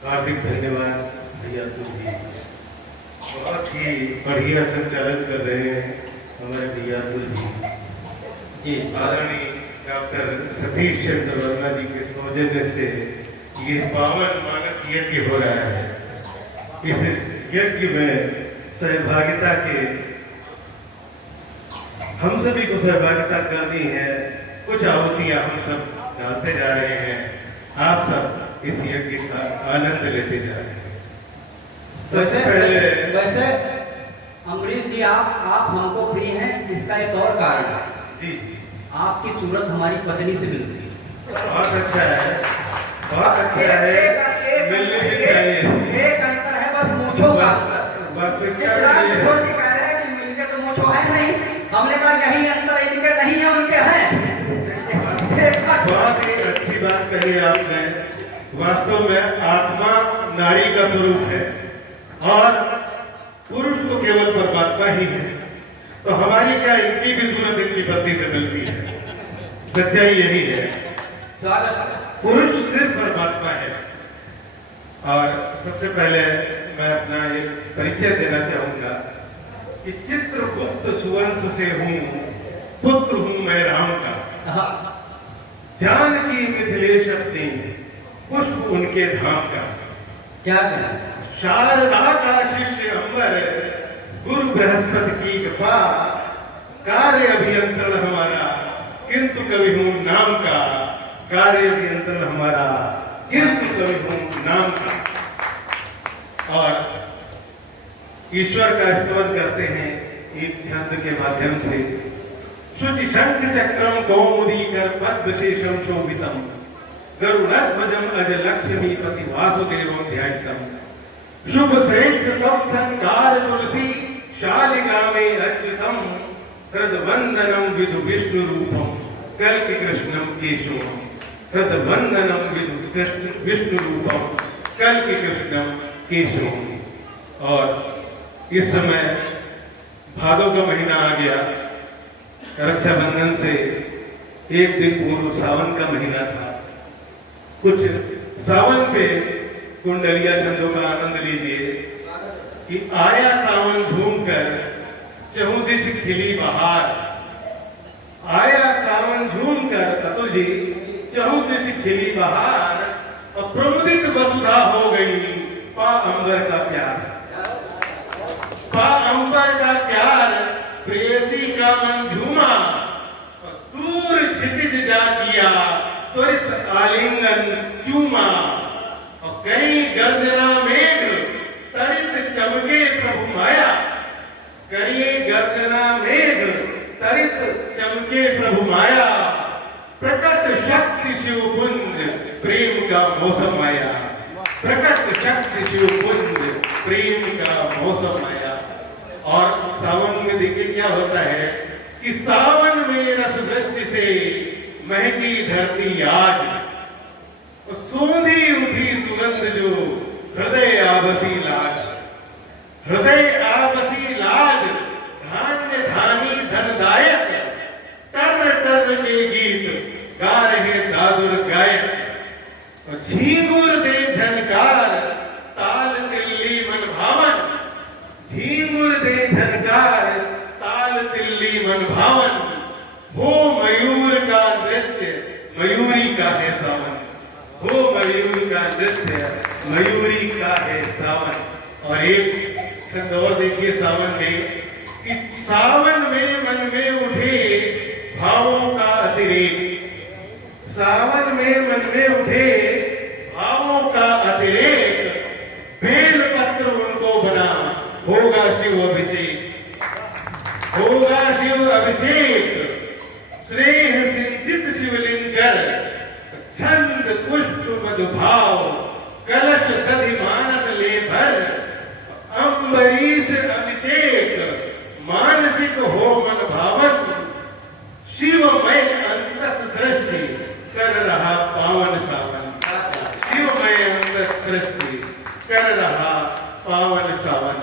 हार्दिक धन्यवाद भैया तुझे, बहुत ही बढ़िया संचालन कर रहे हैं हमारे भैया तुझे जी। आदरणीय डॉक्टर सतीश चंद्र वर्मा जी के सौजन्य से ये पावन मानस यज्ञ हो रहा है। इस यज्ञ में सहभागिता के हम सभी को सहभागिता करनी है। कुछ आहुतियां हम सब डालते जा रहे हैं, आप सब इस यज्ञ का आनंद लेते जा रहे हैं। सबसे पहले वैसे अमरीश जी आप हमको प्रिय हैं, इसका एक और कारण है जी, आपकी सूरत हमारी पत्नी से मिलती है। बहुत अच्छा है, बहुत अच्छा है, मिलने भी चाहिए। एक अंतर है बस मूंछों का। बात में क्या कह है? रहे हैं कि मिलके तो मूंछों है नहीं, हमने कहा यही अंतर इनके नहीं है उनके हैं। बहुत ही अच्छी बात कही आपने। वास्तव में आत्मा नारी का स्वरूप है और पुरुष तो केवल परमात्मा ही है। तो हमारी क्या इनकी भी सूरत इनकी पत्नी से मिलती है। सच्चाई यही है, पुरुष सिर्फ परमात्मा है। और सबसे पहले मैं अपना एक परिचय देना चाहूंगा कि चित्रगुप्त सुवंश से हूँ, पुत्र हूँ मैं राम का। जानकी मिथिलेश अपनी पुष्प उनके धाम का। क्या कहना? शारदा का शिष्य अंबर, गुरु बृहस्पति की कृपा। कार्य अभियंत्रण हमारा किंतु कवि हूँ नाम का। कार्य अभियंत्रण हमारा किंतु कवि हूँ नाम का। और ईश्वर का स्तवन करते हैं एक छंद के माध्यम से। शुचि शंख चक्रम कौमुदीकर पद्मशेषम शोभितम, गरुड़ध्वजम अज लक्ष्मी पति वासुदेवम ध्यायितम। शुभ श्रेष्ठ तंकार तुलसी शालिका में अच्युतम। कृतवंदनम विदु विष्णु रूपम कल्कि कृष्णम केशवम। कृतवंदनम विदु विष्णु रूपम कल्कि कृष्णम केशवम। और इस समय भादों का महीना आ गया। रक्षाबंधन से एक दिन पूर्व सावन का महीना था। कुछ सावन पे कुंडलिया छंदों का आनंद लीजिए कि आया सावन झूमकर चहुदिश खिली बहार। आया सावन झूमकर अतुल जी चहुदिश खिली बहार। और प्रमुदित वसुधा हो गई पा अंबर का प्यार। पा अंबर का प्यार प्रेयसी का मन झूमा। दूर क्षितिज जा किया त्वरित आलिंगन चूमा। और कई गर्जना मेघ तड़ित चमके प्रभु माया। कई गर्जना मेघ तड़ित चमके प्रभु माया। प्रकट शक्ति शिवपुंज प्रेम का मौसम आया। प्रकट शक्ति शिवपुंज प्रेम का मौसम आया। और सावन में देखिए क्या होता है कि सावन में रस दृष्टि से महकी धरती आज। सोंधी उठी सुगंध जो हृदय आबसी लाज। हृदय आबसी लाज धान्य धानी धनदायक। टर्र टर्र के गीत गा रहे दादुर गायक। और झींगुर दे झनकार ताल तिल्ली मन भावन। झींगुर दे झनकार ताल तिल्ली मन भावन। हो मयूर का नृत्य मयूरी का है सावन। हो मयूर का नृत्य मयूरी का है सावन। और एक छंद और देखिए सावन में कि सावन में मन में उठे भावों का अतिरेक। सावन में मन में उठे भावों का अतिरेक। बेल पत्र उनको बना होगा शिव अभिषेक। होगा शिव अभिषेक। स्नेह सिंचित शिवलिंग कर छंद पुष्प मधुभाव। कलश दधि मानस ले भर अम्बरीश अभिषेक। मानसिक हो मन भावन शिवमय अंतस सृष्टि कर रहा पावन सावन। शिवमय अंतस सृष्टि कर रहा पावन सावन।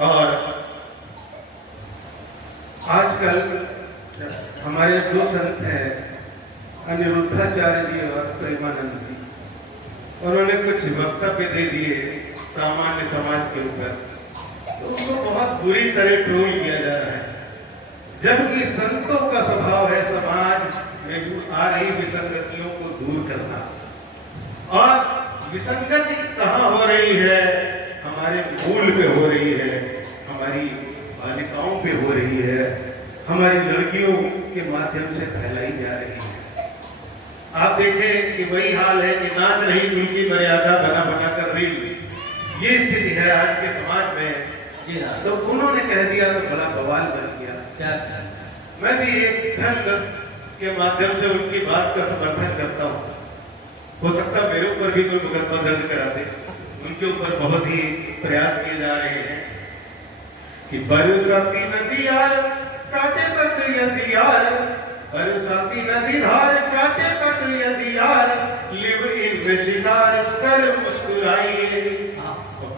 और आजकल हमारे दो संत हैं, अनिरुद्धाचार्य जी और प्रेमानंद जी। उन्होंने कुछ वक्तव्य दे दिए सामान्य समाज के ऊपर, तो उनको बहुत बुरी तरह ट्रोल किया जा रहा है, जबकि संतों का स्वभाव है समाज में आ रही विसंगतियों को दूर करना। और विसंगति कहाँ हो रही है? हमारे मूल पे हो रही है, हमारी बालिकाओं पे हो रही है, हमारी लड़कियों के माध्यम से फैलाई जा रही है। आप देखें कि वही हाल है कि नाच रही उनकी मर्यादा बना बना कर रही, ये स्थिति है आज के समाज में। तो उन्होंने कह दिया तो बड़ा बवाल बन गया। क्या? मैं भी एक छंद के माध्यम से उनकी बात का समर्थन करता हूँ। हो सकता मेरे ऊपर भी कोई मुकदमा दर्ज करा दे, उनके ऊपर बहुत ही प्रयास किए जा रहे हैं कि बरसाती नदी यार काटे तक यदि यार, बरसाती नदी धार काटे तक यदि यार, लिव इन में शिकार कर मुस्कुराइए,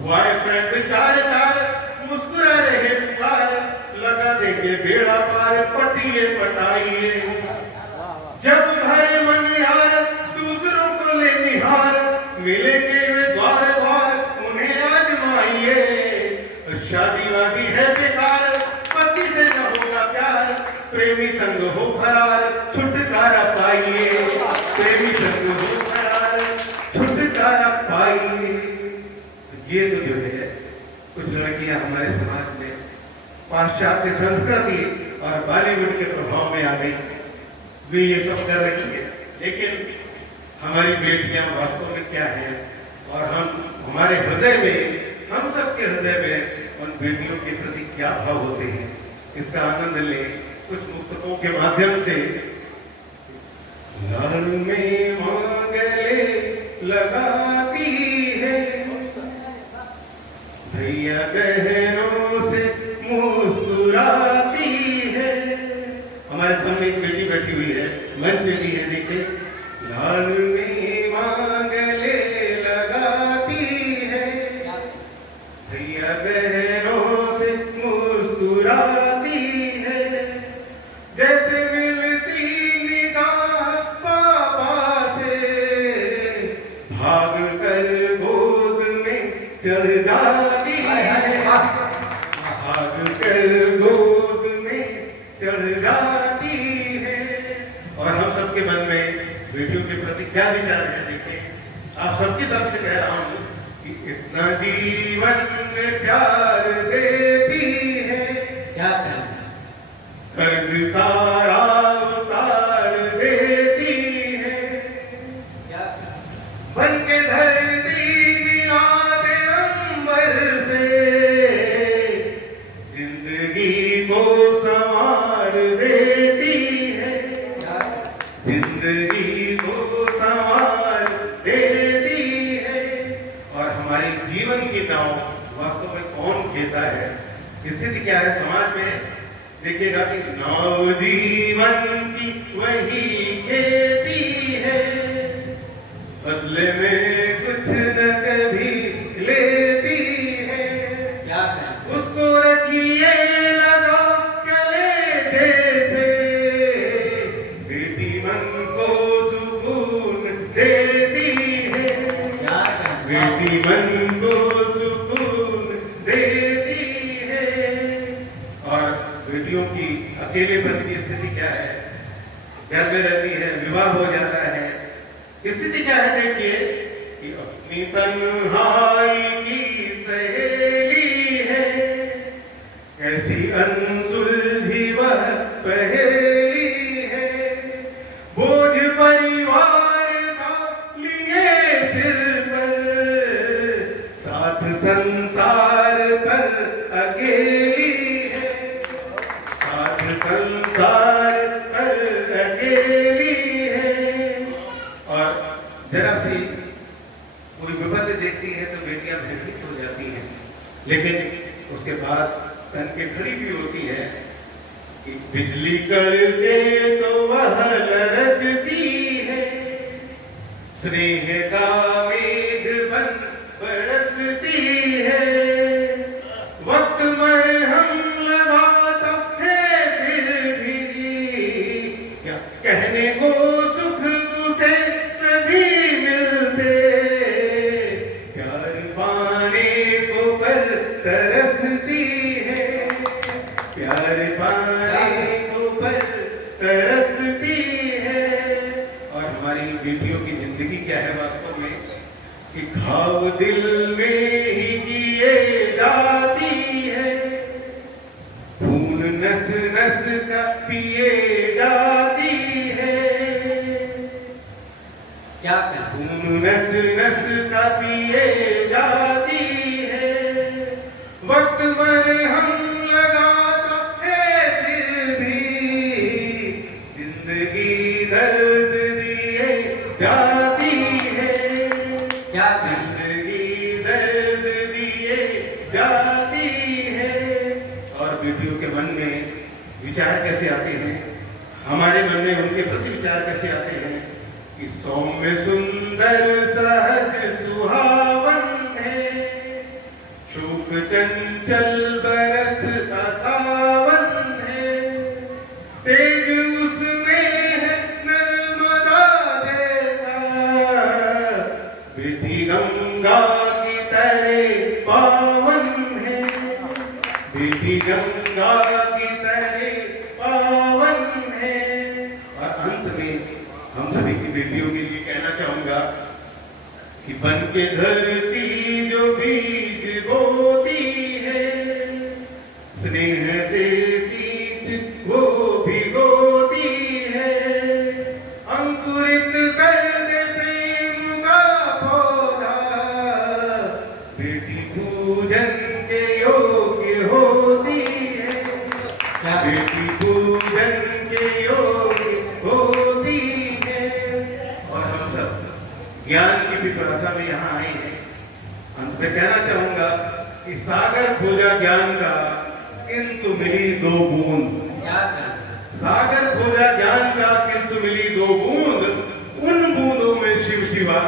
बॉयफ्रेंड चार चार मुस्कुरा रहे प्यार, लगा देंगे बेड़ा पार पटिए पटाइए, जब भरे मन यार दूसरों को ले निहार, मिले के वे द्वार द्वार उन्हें आजमाइए, शादी वादी है बेकार पति से न होगा प्यार, प्रेमी संग हो फरार छुटकारा पाइए, प्रेमी संग हो फरार छुटकारा पाइए। ये तो जो है कुछ लड़कियां हमारे समाज में पाश्चात्य संस्कृति और बॉलीवुड के प्रभाव में आ गई, वे ये सब कर रही है। लेकिन हमारी बेटियां वास्तव में क्या है, और हम हमारे हृदय में, हम सबके हृदय में उन बेटियों के प्रति क्या भाव होते हैं, इसका आनंद ले कुछ पुस्तकों के माध्यम से। लाल में मांगले लगाती है, भैया बहनों से मुस्कुराती है। हमारे सामने एक बेटी बैठी हुई है, मंच पे भी है, देखिए। लाल में मांगले लगाती है, भैया बहनों से मुस्कुराती है, जैसे मिलती निगाह पापा से, भाग कर गोद में चढ़ जाती है, भाग कर गोद में चढ़ जाती है। और हम सबके मन में बेटियों के प्रति क्या विचार है, देखिए। आप सबकी तरफ से कह रहा हूं कि इतना जीवन में प्यार देती है, क्या? कर्ज सारा उतार देती है, क्या? बन के धरती मिलाद अंबर से, जिंदगी को संवार देती है, जिंदगी को संवार देती है। और हमारे जीवन की नाव वास्तव में कौन खेता है? स्थिति क्या है समाज में? देखिएगा कि नाव जीवन की वही खेती है, बदले में कुछ न कभी लेती है, क्या? उसको रखिए लगा कलेजे से, बेटी मन को सुकून देती है, क्या? बेटी मन को सुकून देती है। और बेटियों की अकेलेपन की स्थिति क्या है? घर में रहती है, विवाह हो जाता है, स्थिति क्या है? देखिए कि अपनी तन्हाई की सहेली है, कैसी अनसुलझी वह पहेली है, बोझ परिवार का लिए सिर पर, साथ संसार पर अकेली है, साथ संसार पर अकेली है। और जरा सी कोई विपत्ति देखती है तो बेटियां भयभीत हो जाती हैं, लेकिन उसके बाद तन के खड़ी भी होती है कि बिजली कड़के तो वह लरकती है, स्नेह का मेघ बन बरसती है, वक्त मरहम लगाता है फिर भी, क्या कहने को सुख तुझे सभी मिलते, कि घाव दिल में ही किए जाती है, खून नस नस का पिए जाती है, क्या कहें? खून नस नस का पिए जाती है, वक्त पर हम लगाता है फिर भी जिंदगी दर्द दिए जाती है, क्या कहें? जिंदगी दर्द दिए जाती है। और बेटियों के मन में विचार कैसे आते हैं, हमारे मन में उनके प्रति विचार कैसे आते हैं कि सौम्य सुंदर सहज सुहावन है, शोक चंचल बरस का सावन है, तेज उसमें है नर्मदा जैसा, विधि गंगा की तरह पावन है, विधि गंगा की तरह पावन है। और अंत में हम सभी की बेटियों के लिए कहना चाहूंगा कि बन के धरती जो बीज बोती है, स्नेह से सींच वो भिगोती है, अंकुरित कर दे प्रेम का पौधा, बेटी पूजन के योग्य होती है, क्या बेटी पूजन के योग्य होती है। और हम सब ज्ञान की पिपासा में यहाँ आए हैं। अंत में कहना चाहूंगा कि सागर खोजा ज्ञान का किंतु मिली दो बूंद, क्या कहें? सागर खोजा ज्ञान का किंतु मिली दो बूंद, उन बूंदों में शिव शिवा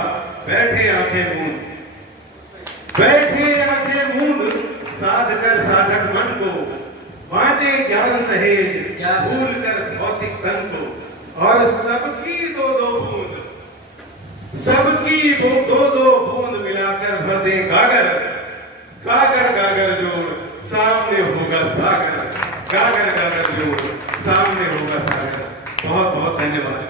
बैठे आंखें मूंद, बैठे आंखें मूंद, साध कर साधक मन को बांटे ज्ञान सहेज, भूल कर भौतिक तन को, और सबकी दो दो बूंद, सबकी वो दो दो बूंद मिलाकर भर दे गागर, गागर गागर जोड़ सामने होगा सागर, गागर गागर जोड़ सामने होगा सागर। बहुत बहुत धन्यवाद।